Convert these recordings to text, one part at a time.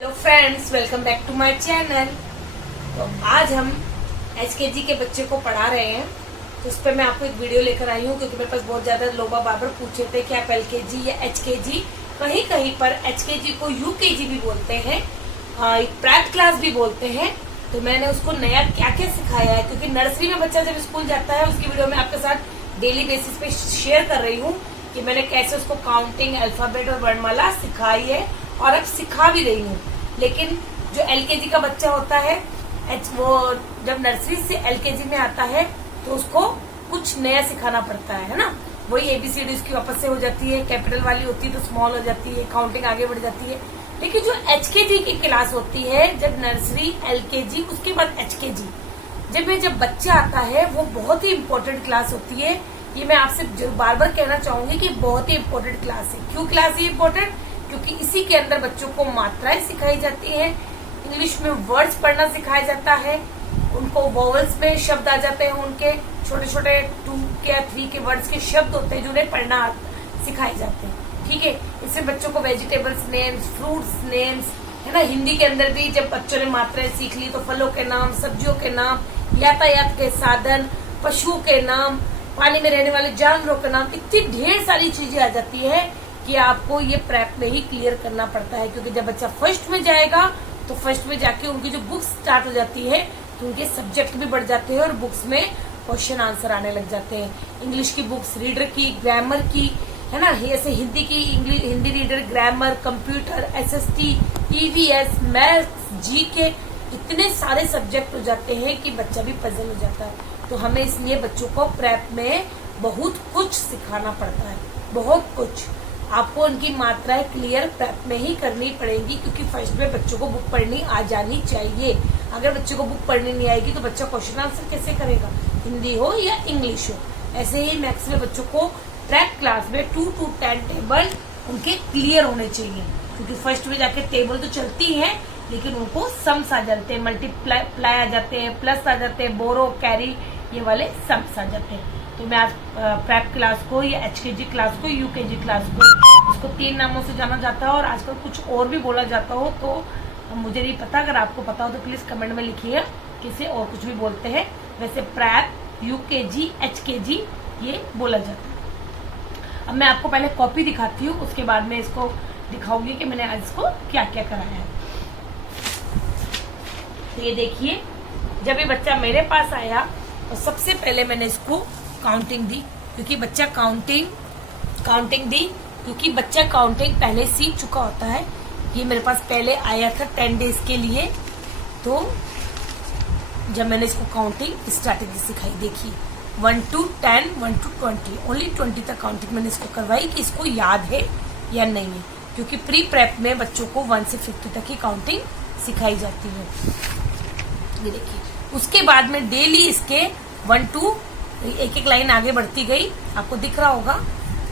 Hello friends, welcome back to my channel. तो आज हम एचकेजी के बच्चे को पढ़ा रहे हैं, तो उस पर मैं आपको एक वीडियो लेकर आई हूँ क्योंकि मेरे पास बहुत ज्यादा लोग बार पूछे थे कि आप एलकेजी या एचकेजी, कहीं कहीं पर एचकेजी को यूकेजी भी बोलते हैं, प्रेप क्लास भी बोलते हैं। तो मैंने उसको नया क्या क्या सिखाया है, क्योंकि नर्सरी में बच्चा जब स्कूल जाता है उसकी वीडियो मैं आपके साथ डेली बेसिस पे शेयर कर रही हूँ कि मैंने कैसे उसको काउंटिंग, अल्फाबेट और वर्णमाला सिखाई है और अब सिखा भी रही हूँ। लेकिन जो एलकेजी का बच्चा होता है, वो जब नर्सरी से एलकेजी में आता है तो उसको कुछ नया सिखाना पड़ता है ना। वही एबीसीडी उसकी वापस से हो जाती है, कैपिटल वाली होती है तो स्मॉल हो जाती है, काउंटिंग आगे बढ़ जाती है। लेकिन जो एचकेजी की क्लास होती है, जब नर्सरी, एलकेजी, उसके बाद एचकेजी, जब बच्चा आता है, वो बहुत ही इम्पोर्टेंट क्लास होती है। ये मैं आपसे बार बार कहना चाहूंगी कि बहुत ही इम्पोर्टेंट क्लास है। क्यों क्लास ये इम्पोर्टेंट? क्योंकि इसी के अंदर बच्चों को मात्राएं सिखाई जाती हैं, इंग्लिश में वर्ड्स पढ़ना सिखाया जाता है, उनको वॉवल्स में शब्द आ जाते हैं, उनके छोटे छोटे 2 या 3 के वर्ड्स के शब्द होते हैं जो उन्हें पढ़ना सिखाए जाते हैं। ठीक है, इससे बच्चों को वेजिटेबल्स नेम्स, फ्रूट्स नेम्स, है ना। हिंदी के अंदर भी जब बच्चों ने मात्राएं सीख ली तो फलों के नाम, सब्जियों के नाम, यातायात के साधन, पशुओं के नाम, पानी में रहने वाले जानवरों के नाम, इतनी ढेर सारी चीजें आ जाती है कि आपको ये प्रेप में ही क्लियर करना पड़ता है। क्योंकि जब बच्चा फर्स्ट में जाएगा तो फर्स्ट में जाके उनकी जो बुक्स स्टार्ट हो जाती है तो उनके सब्जेक्ट भी बढ़ जाते हैं और बुक्स में क्वेश्चन आंसर आने लग जाते हैं। इंग्लिश की बुक्स, रीडर की, ग्रामर की, है ना, ऐसे हिंदी की, Hindi reader, grammar, computer, SST, EVS, maths, GK, इतने सारे सब्जेक्ट हो जाते हैं कि बच्चा भी पजल हो जाता है। तो हमें इसलिए बच्चों को प्रेप में बहुत कुछ सिखाना पड़ता है, बहुत कुछ। आपको उनकी मात्राएं क्लियर प्रेप में ही करनी पड़ेगी, क्योंकि फर्स्ट में बच्चों को बुक पढ़नी आ जानी चाहिए। अगर बच्चे को बुक पढ़नी नहीं आएगी तो बच्चा क्वेश्चन आंसर कैसे करेगा, हिंदी हो या इंग्लिश हो। ऐसे ही मैथ्स में बच्चों को प्रेप क्लास में 2 to 10 टेबल उनके क्लियर होने चाहिए, क्योंकि फर्स्ट में जाके टेबल तो चलती है लेकिन उनको सम्स आ जाते हैं, मल्टीप्लाई आ जाते हैं, प्लस आ जाते हैं, बोरो, कैरी, ये वाले सम्स आ जाते हैं। तो मैं आज प्रेप क्लास को या एचकेजी क्लास को, यूकेजी क्लास को, इसको 3 नामों से जाना जाता है और आजकल कुछ और भी बोला जाता हो तो मुझे नहीं पता। अगर आपको पता हो तो प्लीज कमेंट में लिखिए किसे और कुछ भी बोलते हैं। वैसे प्रेप, यूकेजी, एचकेजी ये बोला जाता है। अब मैं आपको पहले कॉपी दिखाती हूँ, उसके बाद में इसको दिखाऊंगी कि मैंने आज इसको क्या क्या कराया है। तो ये देखिए, जब ये बच्चा मेरे पास आया तो सबसे पहले मैंने इसको काउंटिंग दी, क्योंकि बच्चा काउंटिंग दी क्योंकि बच्चा काउंटिंग पहले सीख चुका होता है। ये मेरे पास पहले आया था 10 डेज के लिए, तो जब मैंने इसको काउंटिंग स्ट्रैटेजी सिखाई, देखिए 1 to 10, 1 to 20, ओनली 20 तक काउंटिंग मैंने इसको करवाई कि इसको याद है या नहीं है, क्योंकि प्री प्रेप में बच्चों को 1 से 50 तक की काउंटिंग सिखाई जाती है। ये देखिए, उसके बाद में डेली इसके 1 to एक लाइन आगे बढ़ती गई, आपको दिख रहा होगा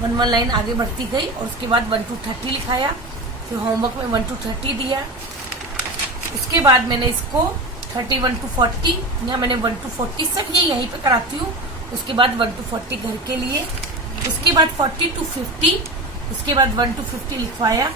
1 लाइन आगे बढ़ती गई, और उसके बाद 1 to 30 लिखाया। फिर होमवर्क में 1 to 30 दिया। उसके बाद मैंने इसको 31 to 40, या मैंने 1 to 40 सब ये यहीं पे कराती हूँ। उसके बाद 1 to 40 घर के लिए, उसके बाद 40 to 50, उसके बाद 1 to 50 लिखवाया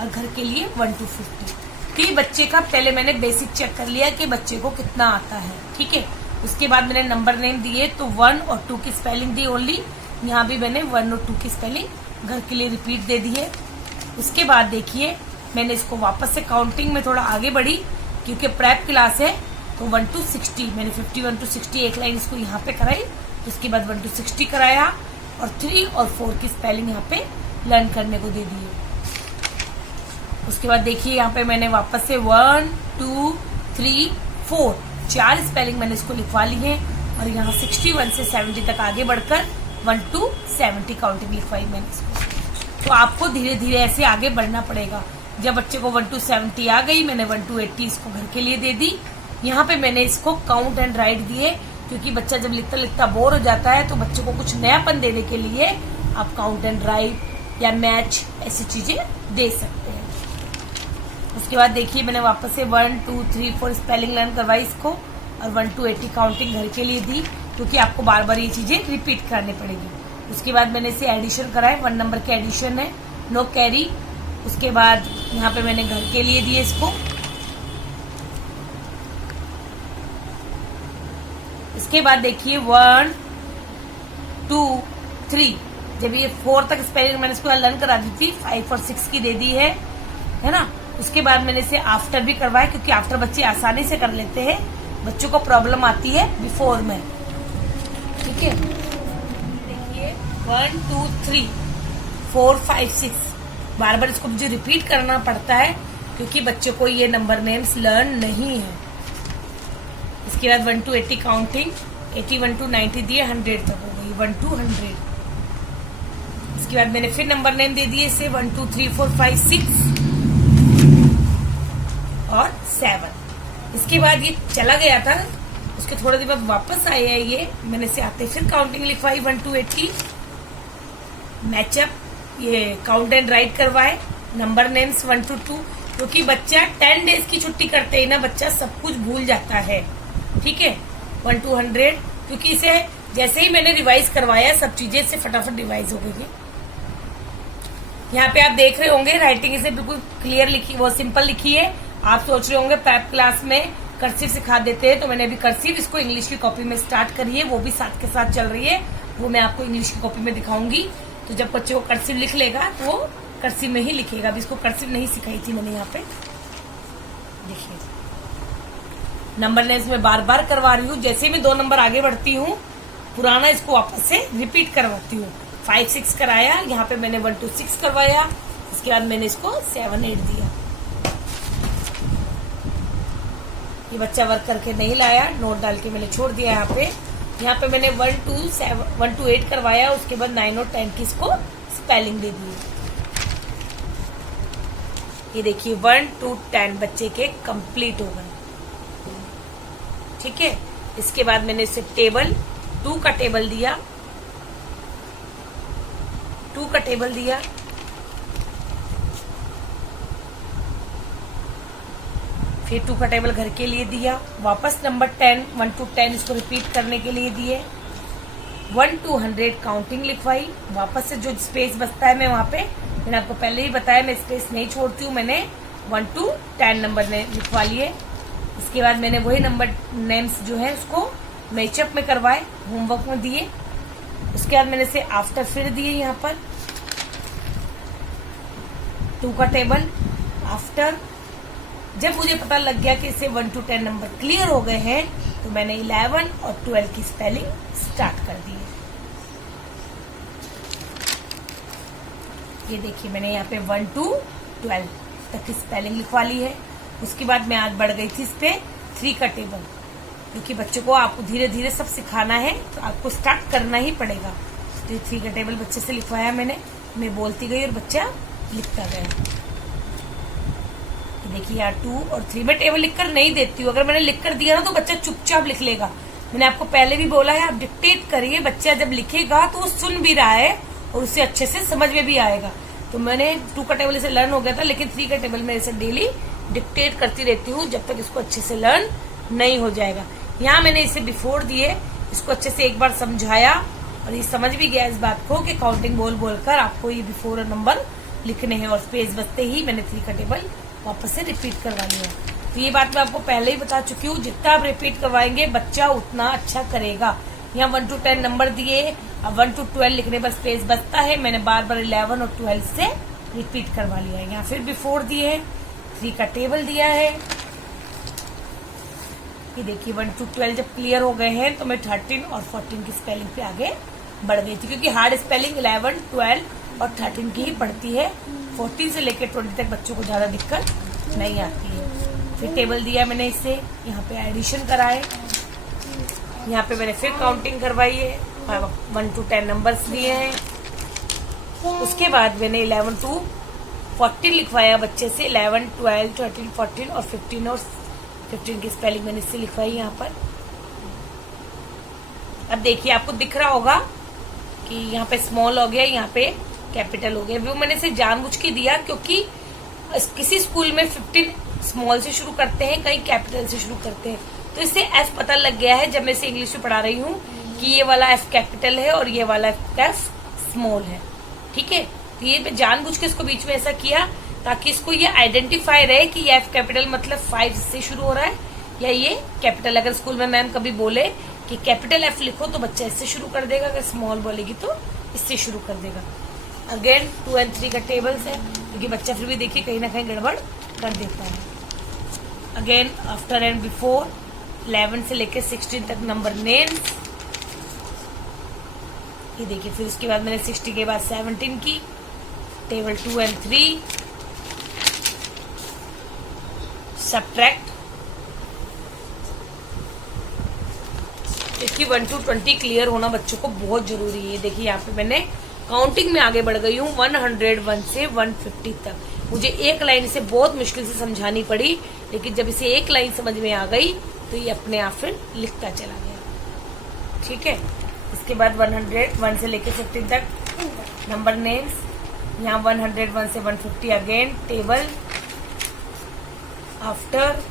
और घर के लिए 1 to 50। फिर बच्चे का पहले मैंने बेसिक चेक कर लिया कि बच्चे को कितना आता है, ठीक है। उसके बाद मैंने नंबर नेम दिए, तो 1 और 2 की स्पेलिंग दी ओनली। यहाँ भी मैंने 1 और 2 की स्पेलिंग घर के लिए रिपीट दे दी है। उसके बाद देखिए, मैंने इसको वापस से काउंटिंग में थोड़ा आगे बढ़ी, क्योंकि प्रेप क्लास है, तो 1 to 60 मैंने 51 to 60 एक लाइन इसको यहाँ पे कराई। उसके बाद 1 to 60 कराया और 3 और 4 की स्पेलिंग यहाँ पे लर्न करने को दे दी है। उसके बाद देखिए, यहाँ पे मैंने वापस से 1 2 3 4 4 स्पेलिंग मैंने इसको लिखवा ली है, और यहाँ 61 से 70 तक आगे बढ़कर 1 to 70 काउंटिंग लिखवाई मैंने इसको। तो आपको धीरे धीरे ऐसे आगे बढ़ना पड़ेगा। जब बच्चे को 1 to 70 आ गई, मैंने 1 to 80 इसको घर के लिए दे दी। यहाँ पे मैंने इसको काउंट एंड राइट दिए, क्योंकि बच्चा जब लिखता लिखता बोर हो जाता है तो बच्चे को कुछ नयापन देने के लिए आप काउंट एंड राइट या मैच ऐसी चीजें दे सकते हैं। उसके बाद देखिए, मैंने वापस से 1 2 3 4 स्पेलिंग लर्न करवाई इसको, और 1 to 80 काउंटिंग घर के लिए दी, क्योंकि आपको बार बार ये चीजें रिपीट करनी पड़ेगी। उसके बाद मैंने इसे एडिशन कराए, 1 नंबर के एडिशन है, नो कैरी, उसके बाद यहाँ पे मैंने घर के लिए दिए इसको। इसके बाद देखिए 1 2 3, जब ये 4 तक स्पेलिंग मैंने इसको लर्न करा दी थी, 5 और 6 की दे दी है ना। उसके बाद मैंने इसे आफ्टर भी करवाया, क्योंकि आफ्टर बच्चे आसानी से कर लेते हैं, बच्चों को प्रॉब्लम आती है बिफोर में। ठीक है, देखिए 1 2 3 4 5 6, बार बार इसको मुझे रिपीट करना पड़ता है क्योंकि बच्चों को ये नंबर नेम्स लर्न नहीं है। इसके बाद 1 to 80 काउंटिंग, 81 to 90 दिए, 100 तक हो गई, 1 to 100। इसके बाद मैंने फिर नंबर नेम दे दिए इसे 1 2 3 4 5 6 और 7। इसके बाद ये चला गया था, उसके थोड़े दिन बाद वापस आया है ये, मैंने इसे आते फिर काउंटिंग लिखवाई 1 to 80, मैचअप, ये काउंट एंड राइट करवाए, नंबर नेम्स 1 to 2, क्योंकि बच्चा 10 डेज की छुट्टी करते ही ना बच्चा सब कुछ भूल जाता है। ठीक है, 1 to 100, क्योंकि इसे जैसे ही मैंने रिवाइज करवाया सब चीजें इससे फटाफट रिवाइज हो गई। यहाँ पे आप देख रहे होंगे राइटिंग इसे बिल्कुल क्लियर लिखी, वो सिंपल लिखी है। आप सोच रहे होंगे पैप क्लास में कर्सिव सिखा देते हैं, तो मैंने अभी कर्सिव इसको इंग्लिश की कॉपी में स्टार्ट करी है, वो भी साथ के साथ चल रही है, वो मैं आपको इंग्लिश की कॉपी में दिखाऊंगी। तो जब बच्चे को कर्सिव लिख लेगा तो वो कर्सिव में ही लिखेगा। अभी इसको कर्सिव नहीं सिखाई थी मैंने। यहाँ पे देखिए नंबर नेम्स में बार बार करवा रही हूँ, जैसे मैं 2 नंबर आगे बढ़ती हूँ पुराना इसको वापस से रिपीट करवाती हूँ। 5 6 कराया, यहाँ पे मैंने 1 to 6 करवाया, इसके बाद मैंने इसको 7 8 दिया। ये बच्चा वर्क करके नहीं लाया, नोट डाल के मैंने छोड़ दिया। यहाँ पे मैंने 1 to 8 करवाया, उसके बाद 9 और 10 की इसको स्पेलिंग दे दी। ये देखिए 1 to 10 बच्चे के कंप्लीट हो गए। ठीक है, इसके बाद मैंने इसे टेबल 2 का टेबल दिया, 2 का टेबल दिया, फिर 2 का टेबल घर के लिए दिया, वापस नंबर 10 1 to 10 इसको रिपीट करने के लिए दिए, 1 to 100 काउंटिंग लिखवाई। वापस से जो स्पेस बचता है मैं वहां पे, मैंने आपको पहले ही बताया मैं स्पेस नहीं छोड़ती हूँ, मैंने 1 to 10 नंबर लिखवा लिए। इसके बाद मैंने वही नंबर नेम्स जो है उसको मैचअप में करवाए, होमवर्क में दिए। उसके बाद मैंने इसे आफ्टर फिर दिए, यहाँ पर 2 का टेबल आफ्टर। जब मुझे पता लग गया कि इसे 1 to 10 नंबर क्लियर हो गए हैं, तो मैंने 11 और 12 की स्पेलिंग स्टार्ट कर दी है। ये देखिए मैंने यहाँ पे 1 to 12 तक की स्पेलिंग लिखवा ली है। उसके बाद मैं आज बढ़ गई थी इस पे 3 का टेबल, क्योंकि बच्चों को आपको धीरे धीरे सब सिखाना है तो आपको स्टार्ट करना ही पड़ेगा। तो 3 का टेबल बच्चे से लिखवाया मैंने, मैं बोलती गई और बच्चा लिखता गया। देखिए यार 2 और 3 में टेबल लिखकर नहीं देती हूँ, अगर मैंने लिखकर दिया ना तो बच्चा चुपचाप लिख लेगा। मैंने आपको पहले भी बोला है आप डिक्टेट करिए, बच्चा जब लिखेगा तो वो सुन भी रहा है और उसे अच्छे से समझ में भी आएगा। तो मैंने 2 का टेबल इसे लर्न हो गया था, लेकिन 3 का टेबल मैं इसे डेली डिक्टेट करती रहती हूँ जब तक इसको अच्छे से लर्न नहीं हो जाएगा। यहाँ मैंने इसे बिफोर दिए, इसको अच्छे से एक बार समझाया और ये समझ भी गया इस बात को कि काउंटिंग बोल बोलकर आपको ये बिफोर नंबर लिखने हैं, और स्पेस बचते ही मैंने 3 का टेबल वापस से रिपीट करवा लिया। तो ये बात मैं आपको पहले ही बता चुकी हूँ, जितना आप रिपीट करवाएंगे बच्चा उतना अच्छा करेगा। यहाँ 1 to 10 नंबर दिए, अब 1 to 12 लिखने पर स्पेस बचता है, मैंने बार बार 11 और 12 से रिपीट करवा लिया है। यहाँ फिर बिफोर दिए है, 3 का टेबल दिया है। ये देखिए 1 to 12 जब क्लियर हो गए हैं तो मैं 13 और 14 की स्पेलिंग पे आगे बढ़ गई थी, क्योंकि हार्ड स्पेलिंग 11, 12 और 13 की ही पड़ती है। 14 से लेकर 20 तक बच्चों को ज्यादा दिक्कत नहीं आती है। फिर टेबल दिया मैंने इससे, यहाँ पे एडिशन कराए, यहाँ पे मैंने फिर काउंटिंग करवाई है, 1 to 10 नंबर्स दिए हैं। उसके बाद मैंने 11 to 14 लिखवाया बच्चे से, 11, 12, 13, 14 और 15 और 15 की स्पेलिंग मैंने इससे लिखवाई यहाँ पर। अब देखिए आपको दिख रहा होगा कि यहाँ पे स्मॉल हो गया, यहाँ पे कैपिटल हो गया। वो मैंने इसे जानबूझ के दिया क्योंकि किसी स्कूल में 15 स्मॉल से शुरू करते हैं, कहीं कैपिटल से शुरू करते हैं। तो इससे एफ पता लग गया है जब मैं इसे इंग्लिश में पढ़ा रही हूँ कि ये वाला एफ कैपिटल है और ये वाला एफ स्मॉल है। ठीक है, तो ये मैं जानबूझ के इसको बीच में ऐसा किया ताकि इसको ये आइडेंटिफाई रहे कि ये एफ कैपिटल मतलब 5 से शुरू हो रहा है या ये कैपिटल। अगर स्कूल में मैम कभी बोले कि कैपिटल एफ लिखो तो बच्चा इससे शुरू कर देगा, अगर स्मॉल बोलेगी तो इससे शुरू कर देगा। अगेन 2 और 3 का टेबल्स है, क्योंकि बच्चा फिर भी देखिए कहीं ना कहीं गड़बड़ कर देता है। अगेन आफ्टर एंड बिफोर 11 से लेकर 16 तक नंबर नेम्स, ये देखिए। फिर उसके बाद मैंने 60 के बाद 17 की, टेबल 2 और 3, सब्ट्रैक्ट। देखिए 1 to 20 क्लियर होना बच्चों को बहुत जरूरी है। देखिए यहाँ पे मैंने काउंटिंग में आगे बढ़ गई हूँ 101 से 150 तक। मुझे एक लाइन इसे बहुत मुश्किल से समझानी पड़ी, लेकिन जब इसे एक लाइन समझ में आ गई तो ये अपने आप फिर लिखता चला गया। ठीक है, इसके बाद 101 से लेकर 15 तक नंबर नेम्स, यहाँ 101 से 150 अगेन टेबल। आफ्टर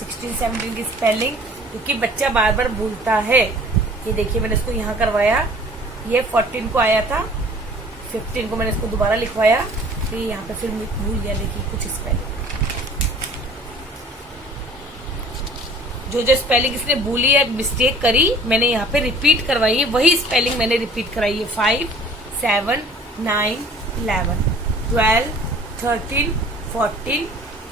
16-17 की स्पेलिंग, क्योंकि बच्चा बार बार भूलता है। ये देखिए मैंने इसको यहाँ करवाया, ये 14 को आया था, 15 को मैंने इसको दोबारा लिखवाया, तो यहाँ पे फिर भूल गया। देखिए कुछ स्पेलिंग, जो स्पेलिंग इसने भूली या मिस्टेक करी मैंने यहाँ पे रिपीट करवाई है, वही स्पेलिंग मैंने रिपीट कराई है। 5, 7, 9, 11, 12, 13, 14,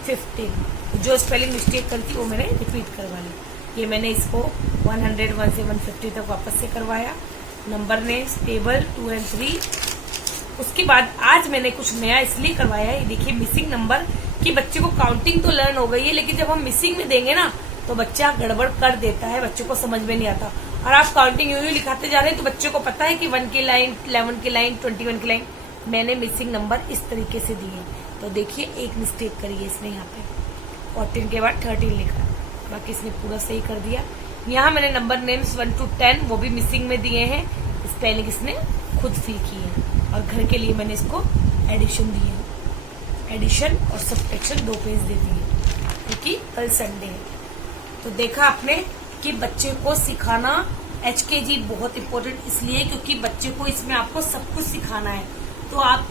15, जो स्पेलिंग मिस्टेक करी थी वो मैंने रिपीट करवा ली। ये मैंने इसको 101 से 150 तक वापस से करवाया। नंबर नेम्स, टेबल 2 और 3। उसके बाद आज मैंने कुछ नया इसलिए करवाया है, ये देखिए मिसिंग नंबर, कि बच्चे को काउंटिंग तो लर्न हो गई है, लेकिन जब हम मिसिंग में देंगे ना तो बच्चा गड़बड़ कर देता है, बच्चों को समझ में नहीं आता। और आप काउंटिंग यूं लिखाते जा रहे हैं तो बच्चों को पता है कि 1 की लाइन, 11 की लाइन, 21 की लाइन। मैंने मिसिंग नंबर इस तरीके से दिए, तो देखिए एक मिस्टेक करी है इसने, यहाँ पे 14 के बाद 13 लिखा, बाकी इसने पूरा सही कर दिया। यहाँ मैंने नंबर नेम्स 1 to 10 वो भी मिसिंग में दिए हैं, स्पेलिंग इसने खुद फिल की है। और घर के लिए मैंने इसको एडिशन दी है, एडिशन और सब्ट्रैक्शन 2 पेज दे दिए, क्योंकि कल संडे है। तो देखा आपने कि बच्चे को सिखाना HKG बहुत इम्पोर्टेंट इसलिए क्योंकि बच्चे को इसमें आपको सब कुछ सिखाना है। तो आप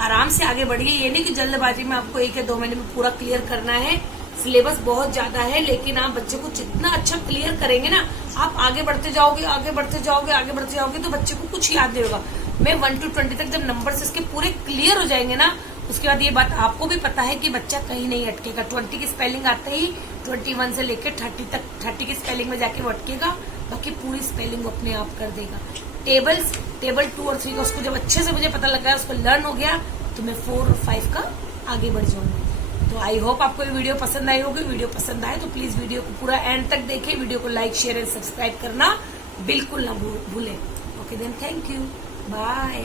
आराम से आगे बढ़िए, ये नहीं कि जल्दबाजी में आपको 1 या 2 महीने में पूरा क्लियर करना है। सिलेबस बहुत ज्यादा है, लेकिन आप बच्चे को जितना अच्छा क्लियर करेंगे ना, आप आगे बढ़ते जाओगे, आगे बढ़ते जाओगे, आगे बढ़ते जाओगे, तो बच्चे को कुछ याद नहीं होगा। मैं 1 to 20 तक जब नंबर इसके पूरे क्लियर हो जाएंगे ना, उसके बाद ये बात आपको भी पता है कि बच्चा कहीं नहीं अटकेगा। 20 की स्पेलिंग आते ही 21 से लेकर 30 तक 30 की स्पेलिंग में जाके वो अटकेगा, बाकी पूरी स्पेलिंग वो अपने आप कर देगा। टेबल 2 और 3 का उसको जब अच्छे से मुझे पता लगा, उसको लर्न हो गया, तो मैं 4 और 5 का आगे बढ़ जाऊंगी। तो आई होप आपको ये वीडियो पसंद आई होगी। वीडियो पसंद आए तो प्लीज वीडियो को पूरा एंड तक देखें, वीडियो को लाइक, शेयर एंड सब्सक्राइब करना बिल्कुल ना भूलें। Okay then, thank you, bye.